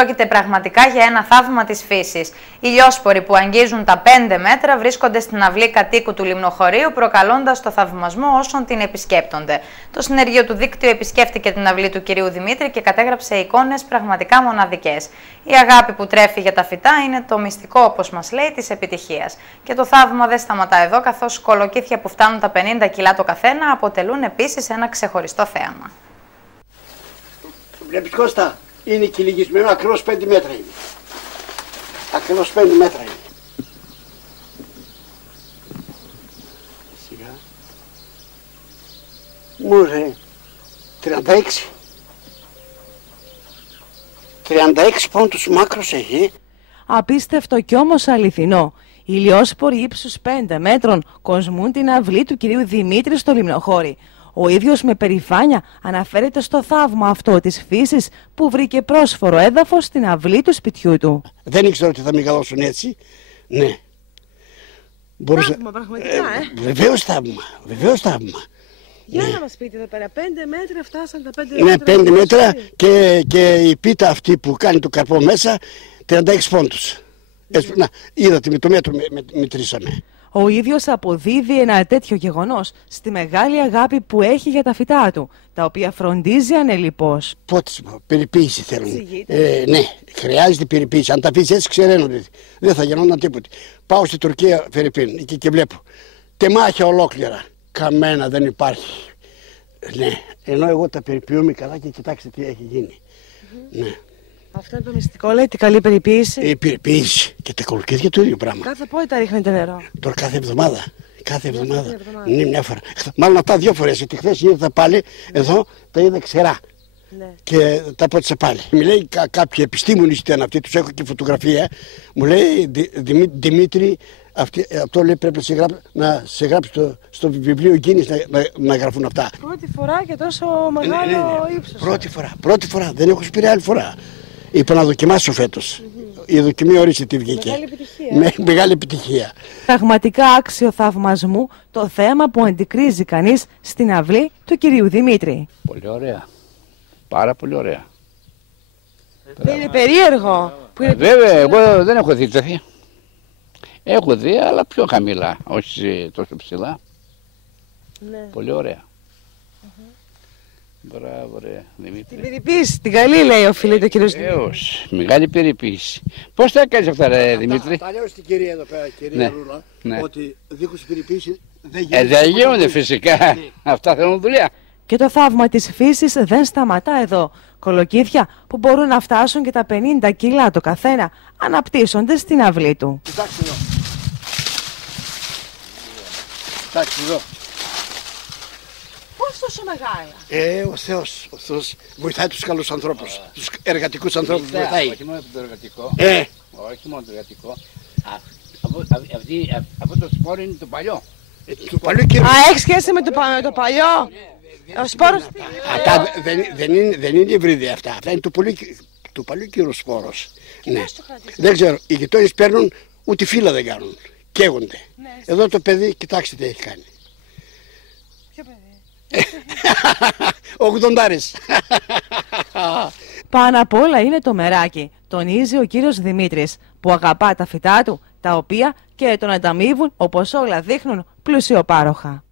Πρόκειται πραγματικά για ένα θαύμα της φύσης. Οι λιόσποροι που αγγίζουν τα 5 μέτρα βρίσκονται στην αυλή κατοίκου του λιμνοχωρίου, προκαλώντας το θαυμασμό όσων την επισκέπτονται. Το συνεργείο του δίκτυου επισκέφτηκε την αυλή του κυρίου Δημήτρη και κατέγραψε εικόνες πραγματικά μοναδικές. Η αγάπη που τρέφει για τα φυτά είναι το μυστικό, όπως μας λέει, της επιτυχίας. Και το θαύμα δεν σταματά εδώ, καθώς κολοκύθια που φτάνουν τα 50 κιλά το καθένα αποτελούν επίσης ένα ξεχωριστό θέαμα. Βλέπεις, Κώστα, είναι κυλιγισμένο, ακριβώς 5 μέτρα είναι. Ακριβώς 5 μέτρα είναι. Σιγά. Μου ρε, 36. 36 πόντους μάκρος έχει. Απίστευτο κι όμως αληθινό. Οι λιόσποροι ύψους 5 μέτρων κοσμούν την αυλή του κυρίου Δημήτρη στο Λιμνοχώρι. Ο ίδιος με περηφάνεια αναφέρεται στο θαύμα αυτό της φύσης που βρήκε πρόσφορο έδαφος στην αυλή του σπιτιού του. Δεν ήξερα ότι θα μεγαλώσουν έτσι. Ναι. Θαύμα, πραγματικά, Βεβαίως θαύμα. Βεβαίως θαύμα. Για να μας πείτε εδώ πέρα, 5 μέτρα φτάσαν τα 5 μέτρα. Ναι, 5 μέτρα και η πίτα αυτή που κάνει το καρπό μέσα, 36 πόντους. Να, είδατε, με το μέτρο μετρήσαμε. Ο ίδιος αποδίδει ένα τέτοιο γεγονός στη μεγάλη αγάπη που έχει για τα φυτά του, τα οποία φροντίζει ανελιπώς. Πότισμα, περιποίηση θέλουν. Ναι, χρειάζεται περιποίηση. Αν τα αφήσεις έτσι, ξεραίνονται. Δεν θα γινόταν τίποτε. Πάω στη Τουρκία, Φερρυπίν, εκεί και βλέπω. Τεμάχια ολόκληρα. Καμένα δεν υπάρχει. Ναι, ενώ εγώ τα περιποιούμε καλά και κοιτάξτε τι έχει γίνει. Ναι. Αυτό είναι το μυστικό, λέει, την καλή περιποίηση. Η περιποίηση και τα κολοκύθια το ίδιο πράγμα. Κάθε πότε ρίχνετε νερό? Τώρα κάθε εβδομάδα. Κάθε εβδομάδα. Ναι, μια φορά. Μάλλον αυτά 2 φορές. Γιατί χθες είδα πάλι εδώ, τα είδα ξερά. Ναι. Και τα πότισα πάλι. Μιλάει κάποιοι επιστήμονες ήταν αυτοί, τους έχω και φωτογραφία. Μου λέει Δημήτρη, αυτό λέει πρέπει να σε γράψει στο βιβλίο Γκίνης να γραφούν αυτά. Πρώτη φορά και τόσο μεγάλο ύψος. Πρώτη φορά. Δεν έχω σπήρει άλλη φορά. Είπα να δοκιμάσω φέτος. Η δοκιμή ορίστε τι βγήκε. Μεγάλη επιτυχία. Μεγάλη επιτυχία. Πραγματικά άξιο θαυμασμού το θέμα που αντικρίζει κανείς στην αυλή του κυρίου Δημήτρη. Πολύ ωραία. Πάρα πολύ ωραία. Δεν είναι περίεργο? Βέβαια, εγώ δεν έχω δει τέτοια. Έχω δει, αλλά πιο χαμηλά, όχι τόσο ψηλά. Ναι. Πολύ ωραία. Μπράβο ρε Δημήτρη. Την περιποίηση, την καλή λέει οφείλεται ο κύριος Δημήτρη. Μεγάλη περιποίηση. Πώς τα κάνεις αυτά ρε Δημήτρη? Τα λέω στην κυρία εδώ πέρα, κυρία Ρούλα, ότι δίχως περιποίηση δεν γίνονται. Δεν γίνονται φυσικά. Αυτά θέλουν δουλειά. Και το θαύμα της φύσης δεν σταματά εδώ. Κολοκύθια που μπορούν να φτάσουν και τα 50 κιλά το καθένα αναπτύσσονται στην αυλή του. Κοιτάξτε εδώ. Κοιτάξτε εδώ. Πώς τόσο μεγάλα? Ο Θεός βοηθάει τους καλούς ανθρώπους, τους εργατικούς ανθρώπους βοηθάει. Όχι μόνο το εργατικό. Όχι μόνο το εργατικό. Αυτό το σπόρο είναι το παλιό. Έχει σχέση με το παλιό? Ο σπόρος... Αυτά δεν είναι υβρίδια αυτά. Αυτά είναι του παλιού κύρου σπόρος. Ναι. Δεν ξέρω. Οι γειτόνες παίρνουν ούτε φύλλα δεν κάνουν. Καίγονται. Εδώ το παιδί, κοιτάξτε τι έχει κάνει. Ποιο παιδί? 80. Πάνω απ' όλα είναι το μεράκι, τονίζει ο κύριος Δημήτρης, που αγαπά τα φυτά του, τα οποία και τον ανταμείβουν, όπως όλα δείχνουν, πλουσιοπάροχα.